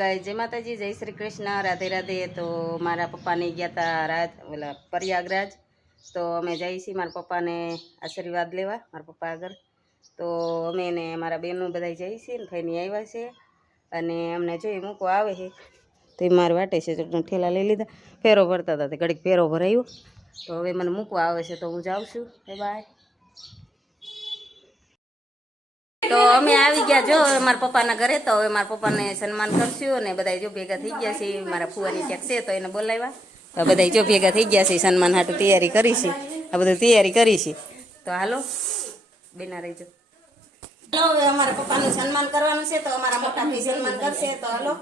ગાય. જય માતાજી, જય શ્રી કૃષ્ણ. રાધે રાધે. તો મારા પપ્પાને ગયા હતા રાજ ઓલા પ્રયાગરાજ. તો અમે જઈએ છીએ મારા પપ્પાને આશીર્વાદ લેવા, મારા પપ્પા આગળ. તો અમે ને મારા બહેનો બધા જઈએ છીએ ને થઈને આવ્યા છે. અને અમને જોઈ મૂકવા આવે છે. તો એ મારે વાટે છે તો ઠેલા લઈ લીધા. ફેરો ભરતા હતા, તે ઘડીક ફેરો ભરાયો. તો હવે મને મૂકવા આવે છે, તો હું જાઉં છું. બાય. તો અમે આવી ગયા. જો મારા પપ્પાના ઘરે તો હવે મારા પપ્પાને સન્માન કરશું અને બધા જો ભેગા થઈ ગયા છે મારા ફુવાની ક્યાંક છે તો એને બોલાવ્યા. તો બધા જો ભેગા થઈ ગયા છે સન્માન હાટું તૈયારી કરી આ બધું તૈયારી કરી છે. તો હાલો, બેના રહીજો. હાલો, હવે અમારા પપ્પાનું સન્માન કરવાનું છે, તો અમારા મોટા સન્માન કરશે. તો હાલો.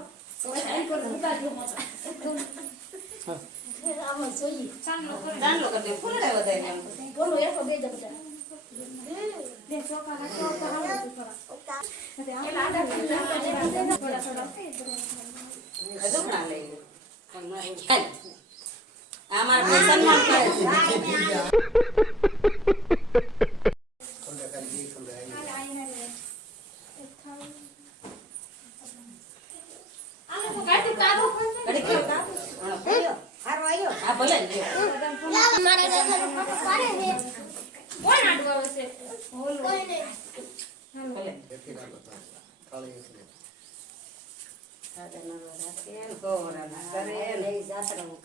ચાલો કરી એમ. ઢોકળા લઈ લો. આ મારા ભાઈ સન્માન કરે ઘડીક લ્યો કા? હા, બોલ્યો. હા, ભલે ને લ્યો. ભલે. સાડા નવ રાખે ને ગોવરાના કરે ને.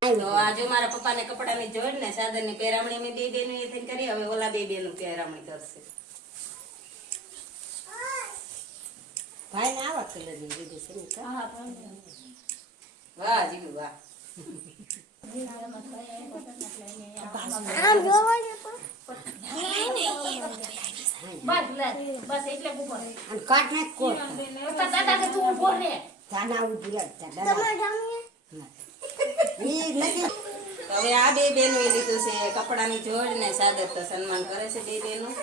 તો આજે મારા પપ્પાને કપડાની જોડ સાધનની પહેરામણી અમે બે બેનું એ થઈને કરી હવે ઓલા બે બેનું પહેરામણી કરશે. વાહ જીગુ વાહ. કાટ નાખ કોટ. તાના ઉધી ઈ નથી. તો હવે આ બે બેનું એ લીધું છે કપડાની જોડ ને સાદર તો સન્માન કરે છે બે બેનું.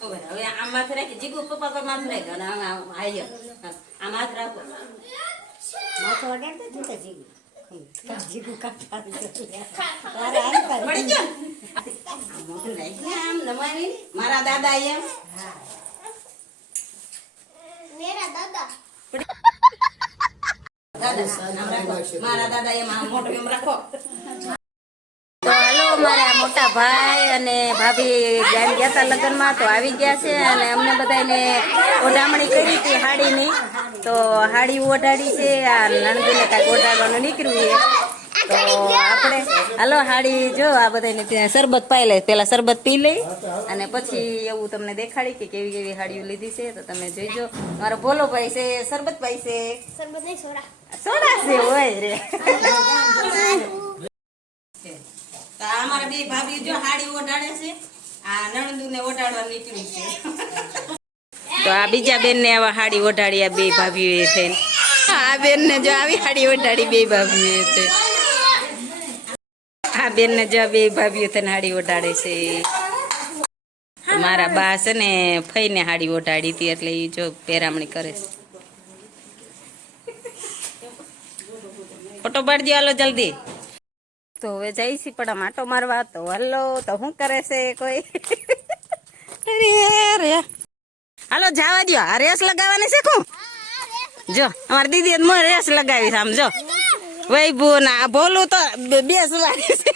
હવે આમ માથે રાખી જીગુ પપ્પા પર માથે રાખી અને આમ આયો. આમ હાથ રાખો. માથો અડાડતો તો જીગુ. જીગુ કાપતા મારા દાદા એમ. તો હાલો, મારા મોટા ભાઈ અને ભાભી ગામ ગયા હતા લગ્નમાં તો આવી ગયા છે અને અમને બધાને ઓઢામણી કરી હતી હાડીની તો હાડી ઓઢાડી છે આ નણંદીને કાંઈક ઓઢાડવાનું નીકળ્યું છે આપણે હાલો હાડી જો આ બધાને ત્યાં શરબત પાઈ લઈ પેલા શરબત પી લઈ અને પછી એવું તમને દેખાડી કે કેવી કેવી હાડીઓ લીધી છે. તો તમે જોઈજો. મારો ભોલો ભાઈ છે શરબત ભાઈ છે. સોડા. છે હોય રે. તો આ અમારા બે ભાભી જો હાડી ઓઢાડે છે. આ નણંદુ ઓઢાડવા નીકળી છે. તો આ બીજા બેન ને આવા હાડી ઓઢાડી આ બે ભાભીઓએ છે. આ બેનને જો આવી હાડી ઓઢાડી બે ભાભીઓ છે. આ બેન ને જો બે ભાભીઓ તને હાડી ઓઢાડે છે. મારા બા છે ને ફઈને હાડી ઓઢાડી હતી એટલે એ જો પહેરામણી કરે છે. ફોટો પાડજો હાલો જલ્દી. તો હવે જઈ છી પણ માટો મારવા. તો હલો તો શું કરે છે કોઈ? અરે રે હાલો જવા દો આ રેસ લગાવવાની છે કોણ? જો અમારી દીદી મો રેસ લગાવી છે આમ જો. બો ના બોલું તો બેસ બેસવાની છે.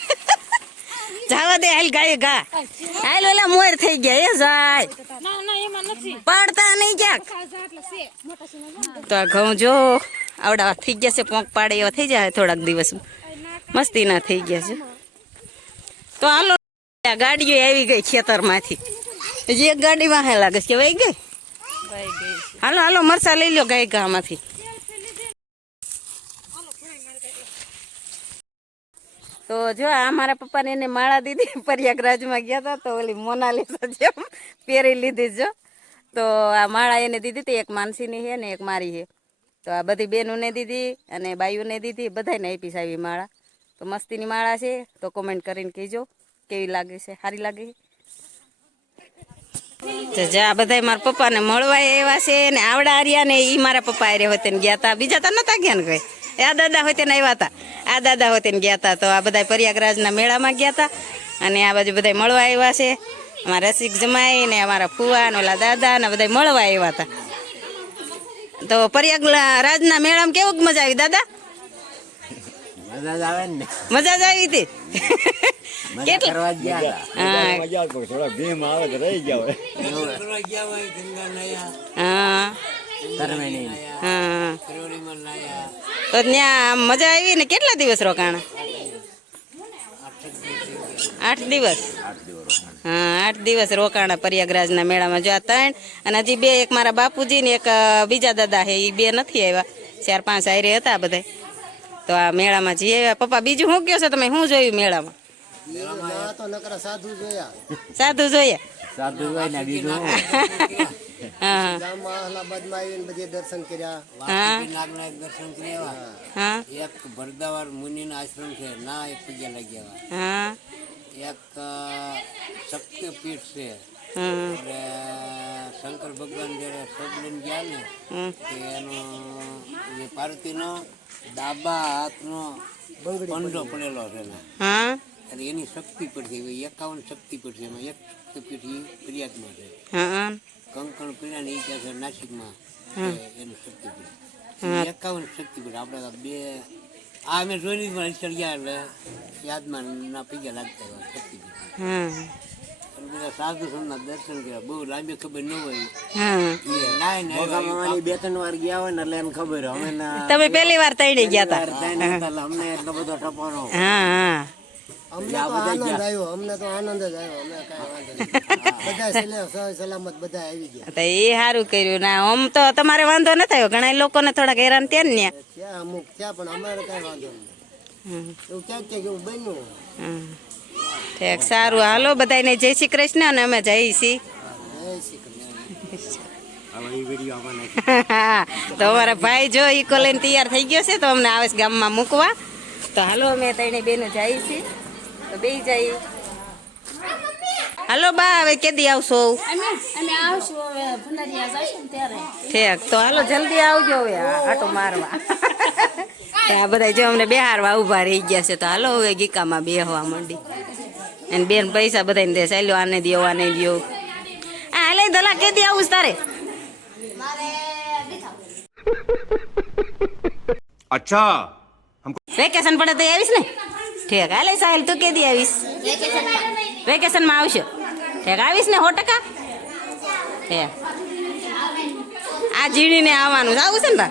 જવા દે હાલ ગાય ગા. હાલ ઓલા મોર થઈ ગયા એ જાય. પડતા નહીં ક્યાંક. તો ઘઉં જો આવડા થઈ ગયા છે પોંક પાડે એવા થઈ જાય થોડાક દિવસ મસ્તી ના થઈ ગયા છે. તો હાલો ગાડીઓ આવી ગઈ ખેતરમાંથી. હજી એક ગાડીમાં હે લાગે છે કે વહી ગઈ? હાલો હાલો મરસા લઈ લો ગાય ગામાંથી. તો જો આ મારા પપ્પાને એને માળા દીધી, પ્રયાગરાજમાં ગયા હતા તો ઓલી મોનાલીસા જેમ પહેરી લીધી જો. તો આ માળા એને દીધી હતી એક માનસીની છે ને એક મારી છે તો આ બધી બેનોને દીધી અને બાયુને દીધી બધાને આપી આવી માળા. તો મસ્તીની માળા છે, તો કોમેન્ટ કરીને કહેજો, કેવી લાગે છે? સારી લાગે તો જા બધા મારા પપ્પાને મળવા એવા છે ને આવડા આર્યા ને એ મારા પપ્પા આરે હોતે ગયા હતા બીજા તો નતા ગયા ને કઈ? આ દાદા હોતે તેને આવ્યા હતા. આ દાદા હોય તેને ગયા હતા. તો આ બધા પ્રયાગરાજના મેળામાં ગયા હતા. અને આ બાજુ બધા મળવા આવ્યા છે. અમારા રસિક જમાઈ ને અમારા ફુવા ને ઓલા દાદા ને બધા મળવા આવ્યા હતા. તો પ્રયાગરાજના મેળામાં કેવું મજા આવી દાદા? મજા જ આવે ને. મજા જ આવી હતી. કેટલી? કરવા ગયા હતા. મજા આવે થોડા ભીમ આવે તો રહી ગયા હોય. હા. કરમેની. હા. તો ત્યાં મજા આવી ને કેટલા દિવસ રોકાણા? આઠ દિવસ? હા આઠ દિવસ રોકાણા પ્રયાગરાજના મેળામાં. જો આ ત્રણ અને હજી બે એક મારા બાપુજી ને એક બીજા દાદા છે એ બે નથી આવ્યા. ચાર પાંચ આયરે હતા બધા તો આ મેળામાં જઈ આવ્યા. પપ્પા બીજું શું કયો છો તમે? શું જોયું મેળામાં? સાધુ જોયા. સાધુ હોય ને બીજું દર્શન કર્યા. દર્શન કર્યા. એક ભરદાવાર મુનિનો આશ્રમ છે ના એક પૂજા લાગ્યા એક શક્તિપીઠ છે. શંકર ભગવાન જ્યારે સબ ગયા ને એનો જે પાર્વતીનો ડાબા હાથનો પંડો પડેલો છે ને હા એટલે એની શક્તિપીઠ છે એવી એકાવન શક્તિપીઠ છે એમાં એક શક્તિપીઠ ઈ ફરિયાદમાં છે. હા કંકણ પીણા ને એ ત્યાં છે નાસિકમાં છે એનું શક્તિપીઠ એકાવન શક્તિપીઠ આપણે તો બે આ અમે જોઈ લીધું પણ હરીસર ગયા એટલે યાદમાં ના પૈયા લાગતા એવા શક્તિપીઠ હા. અને બધા સાધુ સંતના દર્શન કર્યા. બહુ લાંબી ખબર ન હોય. હા. એ લાઈન ભોગા મામાની બે ત્રણ વાર ગયા હોય ને એટલે એને ખબર હોય. અમે ના- તમે પહેલી વાર તઈને ગયા હતા. વાર ત્યાં નહોતા એટલે અમને એટલો બધો ટપાનો હા હા. અમને તો આનંદ આવ્યો. અમને તો આનંદ જ આવ્યો. અમે કાંઈ વાંધો બધા સલામત બધા આવી ગયા. તો એ સારું કર્યું. ના આમ તો તમારે વાંધો ન થયો. ઘણા લોકોને થોડાક હેરાન થયા ને ત્યાં. અમુક થયા પણ અમારે કાંઈ વાંધો નહીં. એવું ક્યાંક ક્યાંક એવું બન્યું. ઠીક સારું. હાલો બધાને જય શ્રી કૃષ્ણ અને અમે જઈએ છીએ જય શ્રી કૃષ્ણ. તો અમારા ભાઈ જો ઈકો લઈને તૈયાર થઈ ગયો છે તો અમને આવે છે ગામમાં મૂકવા. તો હાલો અમે ત્રણે બેનો જઈએ છીએ બે જાય. હાલો બા હવે કેદી આવશો? ઠેક અમે આવશું હવે ભંડારીયા જઈશું ને ત્યારે. ઠીક તો હાલો જલ્દી આવજો હવે આટો મારવા. આ બધા જો અમને બેહારવા ઊભા રહી ગયા છે તો હાલો હવે ગીકામાં બેહવા માંડી. અને બેન પૈસા બધાને દે ચાલ્યો આને દો આને દો આ હાલે દલા કેદી આવું તારે? અચ્છા વેકેશન પડે તો આવીશ ને? ઠીક હાલે સાહેલ તું કેદી આવીશ વેકેશનમાં આવશો ઠેક આવીશ ને સો ટકા હે આ જીણીને આવવાનું આવું છે ને બા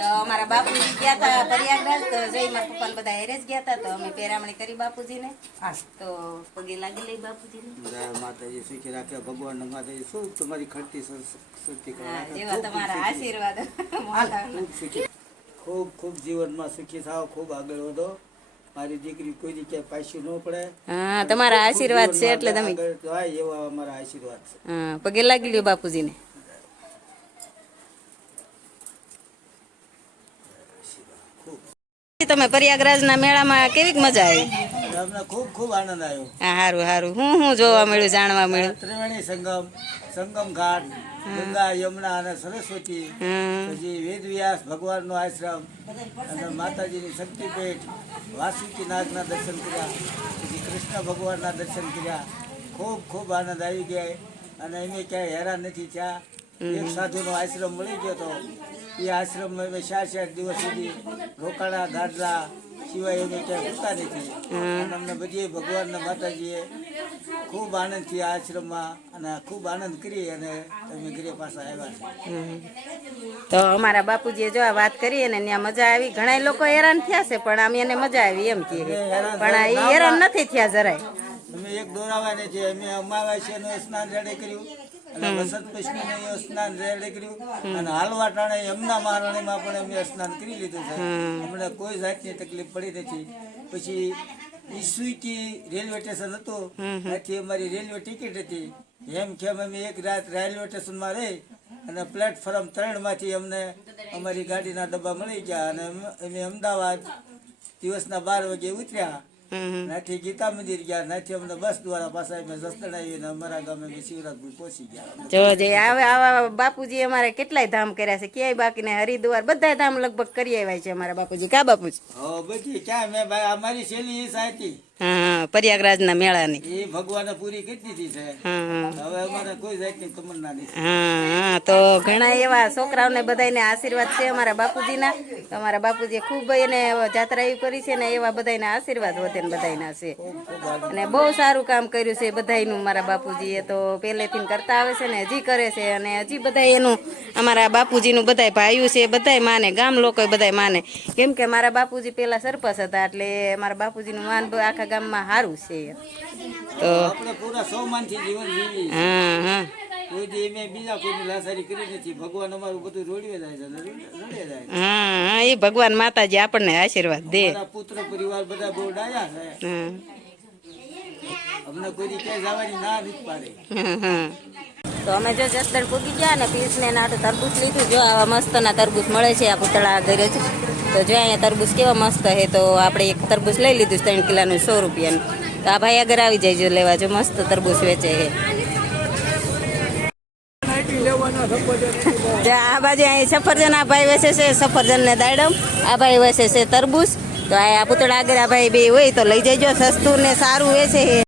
તો અમારા બાપુજી ગયા હતા પ્રયાગરાજ તો જઈ મારા પપ્પા બધા હેરે જ ગયા હતા તો અમે પેરામણી કરી બાપુજીને. તો પગે લાગી લઈ બાપુજીને. માતાજી સુખી રાખે ભગવાન માતાજી શું તમારી ખર્ચી સૃષ્ટિ હા, જેવા તમારા આશીર્વાદ ખૂબ ખૂબ જીવનમાં સુખી થાવ ખૂબ આગળ વધો. મારી દીકરી કોઈ જગ્યાએ પાછી ન પડે. હા તમારા આશીર્વાદ છે એટલે તમે એવા અમારા આશીર્વાદ છે. હા પગે લાગી લ્યો બાપુજીને. તમે પ્રયાગરાજના મેળામાં કેવી મજા આવી? અમને ખૂબ ખૂબ આનંદ આવ્યો. હા સારું સારું હું હું જોવા મળ્યું જાણવા મળ્યું? ત્રિવેણી સંગમ સંગમ ઘાટ ગંગા યમુના અને સરસ્વતી. પછી વેદવ્યાસ ભગવાનનો આશ્રમ અને માતાજીની શક્તિપીઠ વાસુકી નાગના દર્શન કર્યા. પછી કૃષ્ણ ભગવાનના દર્શન કર્યા. ખૂબ ખૂબ આનંદ આવી ગયા. અને એને ક્યાંય હેરાન નથી થયા. એક સાધુનો આશ્રમ મળી ગયો તો એ આશ્રમમાં અમે ચાર ચાર દિવસ સુધી રોકાણા ગાડલા સિવાય અમે ક્યાંય ભૂતા નથી. અમને બધી ભગવાનના માતાજીએ ખૂબ આનંદથી આ આશ્રમમાં અને ખૂબ આનંદ કરી અને અમે ઘરે પાછા આવ્યા છે. તો અમારા બાપુજીએ જો આ વાત કરી અને ત્યાં મજા આવી. ઘણા લોકો હેરાન થયા છે પણ આમ એને મજા આવી એમ કે. પણ એ હેરાન નથી થયા જરાય. અમે એક દોરાવાને છે અમે અમાવાસ્યાનું સ્નાન રેડે કર્યું. અને વસંત પંચમીનું સ્નાન રેડે કર્યું અને હાલવા ટાણે યમુના મહારાણીમાં પણ અમે સ્નાન કરી લીધું છે. અમને કોઈ જાતની તકલીફ પડી નથી. પછી ઈસુઈથી રેલવે સ્ટેશન હતું. ત્યાંથી અમારી રેલવે ટિકિટ હતી. એમ કેમ અમે એક રાત રેલવે સ્ટેશનમાં રહી અને પ્લેટફોર્મ ત્રણમાંથી અમને અમારી ગાડીના ડબ્બા મળી ગયા અને અમે અમદાવાદ દિવસના બાર વાગે ઉતર્યા. નાથી ગીતા મંદિર ગયા નાઠી અમને બસ દ્વારા પાછા અમે જસદણ અમારા ગામે અમે શિવરાજપુર પહોંચી ગયા. જો જે આવે આવા બાપુજી અમારે કેટલાય ધામ કર્યા છે ક્યાંય બાકી ને હરિદ્વાર બધા ધામ લગભગ કરી આવ્યા છે અમારા બાપુજી. કા બાપુજી? હો બધી ક્યાં મેં ભાઈ અમારી શૈલી એ સાચી હા પ્રયાગરાજના મેળાની. એ ભગવાને પૂરી કરી દીધી છે. હા. હા હવે અમારે કોઈ જાતની તમન્ના નથી. હા હા તો ઘણા એવા છોકરાઓને બધાને આશીર્વાદ છે અમારા બાપુજીના. અમારા બાપુજીએ ખૂબ એને જાત્રા એવી કરી છે ને એવા બધાને આશીર્વાદ વધે ને બધાના છે. અને બહુ સારું કામ કર્યું છે બધાયનું મારા બાપુજીએ. તો પહેલેથી કરતા આવે છે ને હજી કરે છે અને હજી બધા એનું અમારા બાપુજીનું બધાય ભાઈઓ છે બધાય માને ગામ લોકો બધા માને. કેમ કે મારા બાપુજી પેલા સરપંચ હતા એટલે મારા બાપુજીનું માન આખા ગામમાં સારું છે. તો આપણે પૂરા સૌમાનથી જીવન જીવી હા હા. કોઈ મેં બીજા કોઈની લાસારી કરી નથી. ભગવાન અમારું બધું રોડવે જાય છે અને જાય હા હા એ ભગવાન માતાજી આપણને આશીર્વાદ દે. મારા પુત્ર પરિવાર બધા બહુ ડાયા છે. અમને કોઈ ક્યાંય જવાની ના નથી પાડે. તો અમે જો જસદણ પૂગી ગયા ને પીસને નાટું તરબૂચ લીધું. જો આવા મસ્તના તરબૂચ મળે છે આ પૂતળા ઘરે જ. તો જો અહીંયા તરબૂચ કેવા મસ્ત છે, તો આપણે એક તરબૂચ લઈ લીધું ત્રણ કિલોનું સો રૂપિયાનું. તો આ ભાઈ આગળ આવી જાય લેવા જો મસ્ત તરબૂચ વેચે છે. આ બાજુ અહીં સફરજન આ ભાઈ વેચે છે સફરજન ને દાડમ. આ ભાઈ વેચે છે તરબૂચ. તો આ પૂતળા આગળ આ ભાઈ બે હોય તો લઈ જજો, સસ્તું ને સારું વેચે છે.